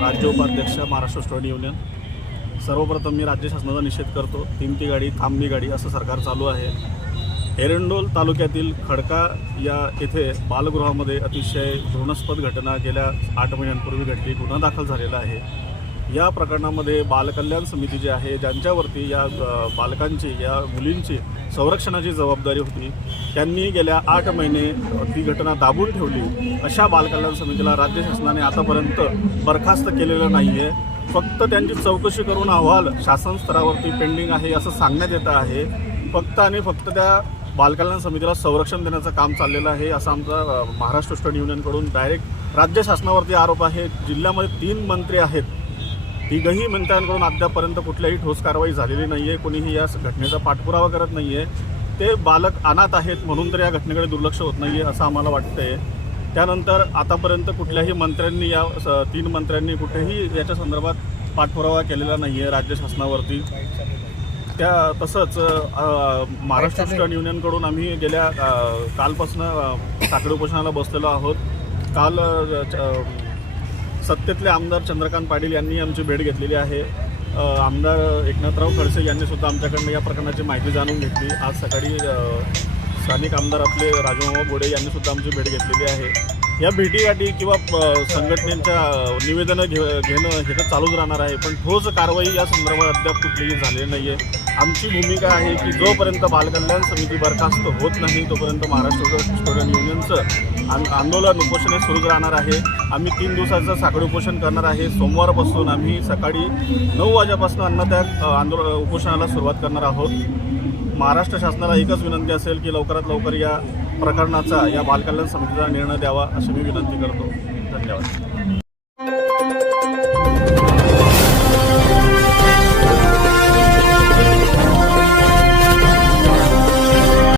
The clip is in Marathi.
राज्य उपाध्यक्ष महाराष्ट्र स्टुडंट युनियन सर्वप्रथम मी राज्य शासनाचा निषेध करतो. तिमती गाडी थांबी गाडी असं सरकार चालू आहे. एरंडोल तालुक्यातील खडका या येथे बालगृहामध्ये अतिशय घृणास्पद घटना गेल्या आठ महिन्यांपूर्वी घडली. गुन्हा दाखल झालेला आहे. या प्रकरणामध्ये बालकल्याण समिती जी आहे ज्यांच्यावरती या बालकांची या मुलींची संरक्षणाची जबाबदारी होती त्यांनी गेल्या आठ महिने ती घटना दाबून ठेवली. अशा बालकल्याण समितीला राज्य शासनाने आतापर्यंत बरखास्त केलेलं नाही आहे फक्त त्यांची चौकशी करून अहवाल शासन स्तरावरती पेंडिंग आहे असं सांगण्यात येतं आहे. फक्त आणि फक्त त्या बालकल्याण समितीला संरक्षण देण्याचं काम चाललेलं आहे असं आमचा महाराष्ट्र स्टुडंट युनियनकडून डायरेक्ट राज्य शासनावरती आरोप आहे. जिल्ह्यामध्ये तीन मंत्री आहेत. तिघही मंत्र्यांकडून अद्यापपर्यंत कुठल्याही ठोस कारवाई झालेली नाही आहे कोणीही या घटनेचा पाठपुरावा करत नाही आहे ते बालक अनाथ आहेत म्हणून तर या घटनेकडे दुर्लक्ष होत नाही आहे असं आम्हाला वाटतंय. त्यानंतर आतापर्यंत कुठल्याही मंत्र्यांनी या स- तीन मंत्र्यांनी कुठेही याच्या संदर्भात पाठपुरावा केलेला नाही आहे राज्य शासनावरती. त्या तसंच महाराष्ट्र स्टुडंट युनियनकडून आम्ही गेल्या कालपासून साखळी उपोषणाला बसलेलो आहोत. काल सत्तेतले आमदार चंद्रकांत पाटील यांनी आमची भेट घेतलेली आहे. आमदार एकनाथराव खडसे यांनी सुद्धा आमच्याकडनं या प्रकरणाची माहिती जाणून घेतली. आज सकाळी स्थानिक आमदार आपले राजूमामा बोडे यांनी सुद्धा आमची भेट घेतलेली आहे. या भेटीसाठी किंवा संघटनेच्या निवेदनं घे घेणं हे तर चालूच राहणार आहे. पण ठोस कारवाई या संदर्भात अद्याप कुठलीही झालेली नाही आहे आमची भूमिका आहे की जोपर्यंत बालकल्याण समिती बरखास्त होत नाही तोपर्यंत महाराष्ट्र स्टुडंट युनियनचं आम- आंदोलन उपोषण हे सुरूच राहणार आहे. आम्ही तीन दिवसाचं साखळी उपोषण करणार आहे. सोमवारपासून आम्ही सकाळी नऊ वाजेपासून अन्नत्याग आंदोलन उपोषणाला सुरुवात करणार आहोत. महाराष्ट्र शासनाला एकच विनंती असेल की लवकरात लवकर या प्रकरणाचा या बालकल्याण समितीचा निर्णय द्यावा अशी मी विनंती करतो. धन्यवाद.